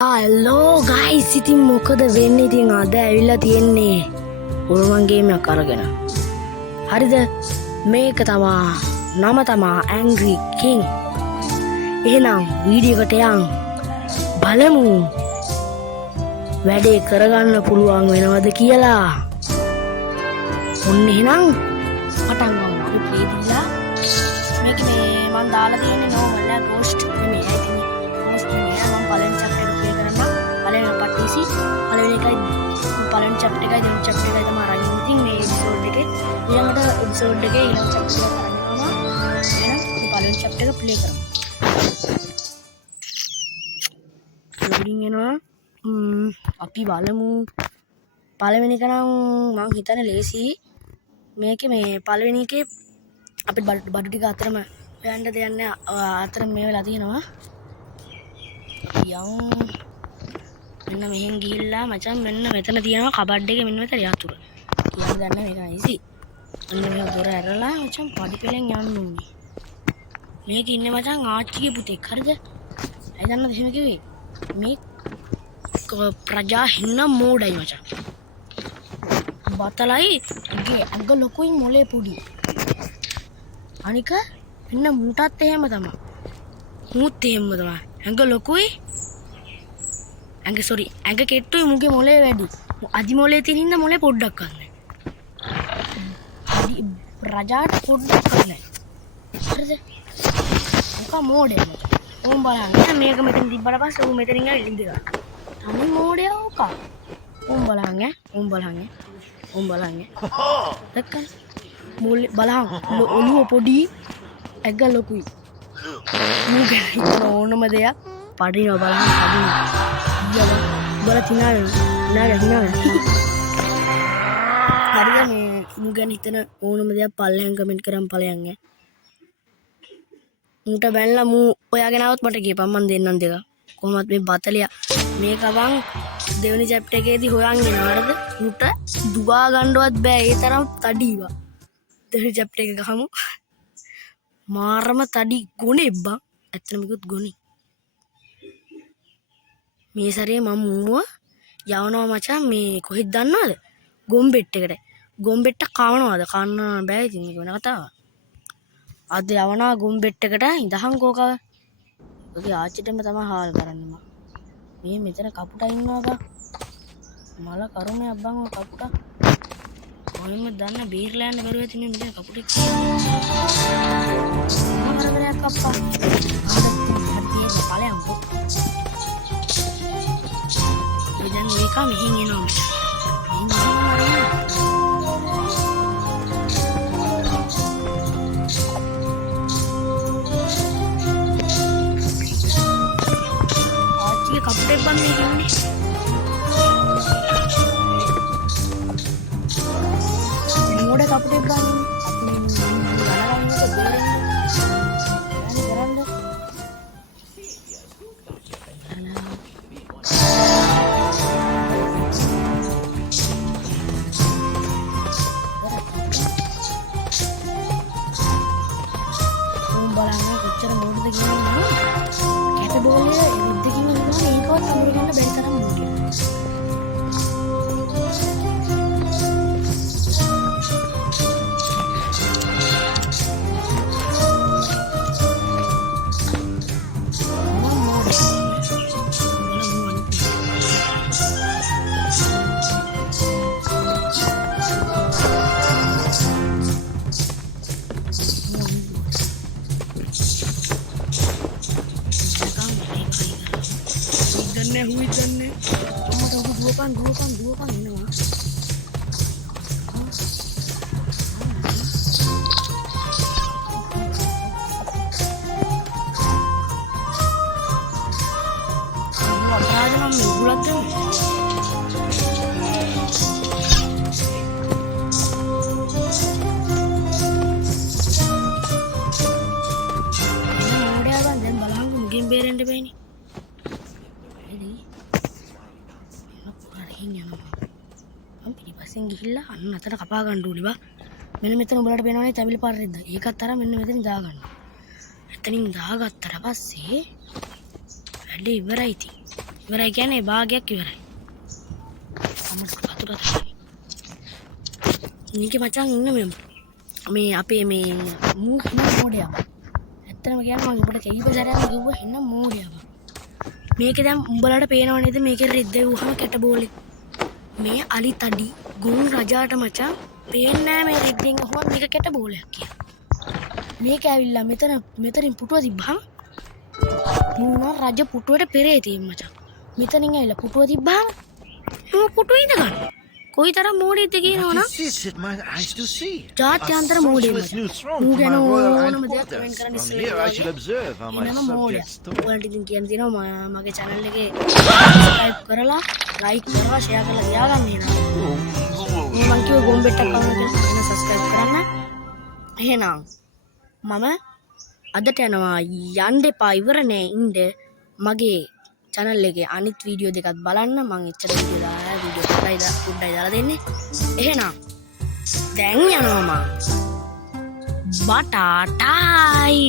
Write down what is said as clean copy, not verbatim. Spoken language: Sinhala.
හලෝ ගයිස් ඉතින් මොකද වෙන්නේ ඉතින් අද ඇවිල්ලා තියෙන්නේ උරුමන් ගේමයක් අරගෙන හරිද මේක තමා නම තමා ඇන්ග්‍රි කිං එහෙනම් වීඩියෝ එකට යන් බලමු වැඩේ කරගන්න පුළුවන් වෙනවද කියලා ඔන්න එහෙනම් පටන් ගමු අපි ප්ලේ දීලා මේක මේ මම දාලා තියෙන්නේ නෝමල් එක ගෝස්ට් මේ ඇතිනේ ගෝස්ට් මේ මම පළවෙනි chapter එක ප්ලේ කරන්න පළවෙනි පට්ටිසි පළවෙනි එකයි පළවෙනි chapter එකයි දෙවෙනි chapter එකයි තමයි අරන් ඉතින් මේ එපිසෝඩ් එකේ ඊළඟට එපිසෝඩ් එකේ ඊළඟ chapter එක අරන් යනවා එහෙනම් අපි පළවෙනි chapter එක ප්ලේ කරමු loading එනවා අපි බලමු පළවෙනි එක නම් මම හිතන්නේ ලේසි මේකේ මේ පළවෙනි එකේ අපිට බඩු ටික අතරම හොයන්න දෙයක් නැහැ අතර මේ වෙලා තියෙනවා යම් මෙන්න මෙහෙන් ගිහිල්ලා මචං මෙන්න මෙතන තියෙනවා කබඩ් එකේ මෙන්න මෙතන යතුරු කියන්න දන්නේ මේක නයිසි අන්න මේ දොර ඇරලා මචං පඩි පෙලෙන් යන්න ඕනේ මේක ඉන්නේ මචං ආච්චිගේ පුතෙක් හරිද ඇයි දන්නද එහෙම කිව්වේ මේ ප්‍රජා හින්න මෝඩයි මචං බතලයි ගේ අග ලොකුයි මොලේ පුඩි අනික මෙන්න මූටත් එහෙම තමයි මූත් එහෙම තමයි ඇඟ ලොකුයි ඇඟ සෝරි ඇඟ කෙට්ටුයි මුගේ මොලේ වැඩි අදි මොලේ තියෙන හින්දා මොලේ පොඩ්ඩක් ගන්න අදි රජාට පොඩ්ඩක් ගන්න හරිද මොකා මෝඩේ ඕම් බලන්න මේක මෙතන තිබ්බට පස්සේ ඌ මෙතනින් ඇවිල්ලා ඉඳලා තමයි මෝඩයා ඕකා ඕම් බලන්න දැක්කද මොලේ බලහන් ඔළුව පොඩි ඇඟ ලොකුයි මුගේ ඕනම දෙයක් පඩිනවා බලන්න පඩිනවා බල තිනාන හරිද මේ මුගන් හිතන ඕනම දෙයක් පල්ලෙන් කමෙන්ට් කරන් ඵලයන් මුට බැලලා මූ ඔයාගෙන આવොත් මට කියපන් මන් දෙන්නම් දෙක කොහොමත් මේ බතලියා මේක වන් දෙවෙනි chapter එකේදී හොයන් එනවා හරිද මුට දුවා ගන්නවත් බෑ ඒ තරම් තඩීවා දෙවෙනි chapter එක ගහමු මාරම තඩි ගොනේ බං ඇත්තටම මේකත් ගොනේ මේ සැරේ මම මුව යවනවා මචං මේ කොහෙද දන්නවද ගොම්බෙට් එකට ගොම්බෙට්ට කවනවාද කන්න බෑ ඉතින් මේක වෙන කතාවක් අද යවනවා ගොම්බෙට් එකට ඉඳහන් කෝකව ඔගේ ආච්චිටම තමයි හාල් කරන්නේ මේ මෙතන කපුටා ඉන්නවා බං මල කරුමේ අබ්බන් ඔය කපුටා මොනින්ම දන්න බීර්ලා යන්න බැරුව ඇති මේ මෙතන කපුටෙක් මොනවද අප්පා හරියට ඵලයන් කො ඉතින් මේක මෙහින් එනවා ආච්චිගේ කපුටෙක් බන් මේ ඉන්නේ මොඩ කපුටෙක් බන් කොච්චර මොඩද කියනවා කැට බෝලේ විද්දකින් හිටුවා මේකවත් අමුර ගන්න බැරි තරම් මොඩිය Hui denne mata aku duakan enak apa aja mami bulat kan udah bang dan balang game beren deh ini මම පිටිපස්සෙන් ගිහිල්ලා අන්න අතට කපා ගන්න ඕනේ බා මෙන්න මෙතන උඹලට පේනවනේ තැඹිලි පාර රෙද්ද ඒකත් අර මෙන්න මෙතනින් දා ගන්න එතනින් දාගත්තට පස්සේ වැඩේ ඉවරයි ඉතින් ඉවරයි කියන්නේ භාගයක් ඉවරයි. අමුත් වතුරට. මේක මචං ඉන්න මේ අපේ මේ මෝඩයා. ඇත්තටම කියනවා මම ඔබට කීප සැරයක් කිව්වා එන්න මෝඩයා. මේක දැන් උඹලට පේනව නේද මේකේ රෙද්ද වුහම කැට බෝලේ. මේ අලි තඩි ගුන් රජාට මචං පේන්නේ නැහැ මේ රෙද්දෙන් වුහම මේක කැට බෝලයක් කියලා. මේක ඇවිල්ලා මෙතනින් පුටුව තිබ්බහම මූණ රජ පුටුවට පෙරේ තියෙන මචං. මෙතනින් ඇවිල්ලා පුටුව තිබ්බහම මූ පුටුව ඉඳ ගන්න. කොයිතරම් මෝඩෙක්ද කියනවනම් ජාත්‍යන්තර මෝඩෙක් මචං. මූ ගැන ඕනම දෙයක් කමෙන්ට් කරන්න ඉස්සෙල්ලා එනම මෝඩයා. ඔයාලට ඉතින් කියන්න තියෙනවා මගේ channel එකේ subscribe කරලා like කරලා share කරලා තියාගන්න එනවා. මම කිව්ව ගොම්බෙට්ටක් කවන්න කියලා එන subscribe කරන්න. එහෙනම් මම අදට යනවා යන්න එපා ඉවර නෑ ඉන්න මගේ channel එකේ අනිත් වීඩියෝ දෙකක් බලන්න මම එච්චර වීඩියෝ දාලා වීඩියෝ පොඩ්ඩයි දාලා දෙන්නේ. එහෙනම් දැන් යනවා මම බටාටයි